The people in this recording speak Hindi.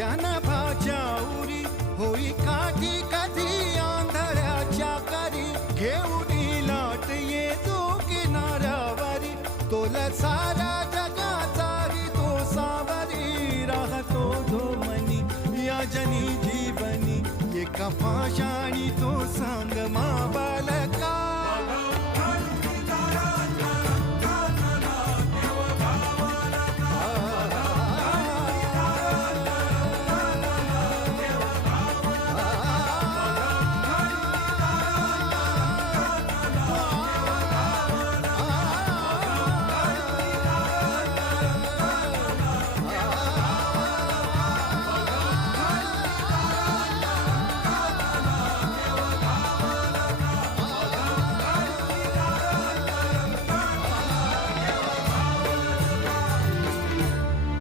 त्याना भाजाऊरी होई कधी आंधळ्याच्या करी घेऊन लाट ये तो किनाऱ्यावरी, तोल सारा जगाचारी तो सावरी, राहतो धोमनी, या जनी जीवनी, एका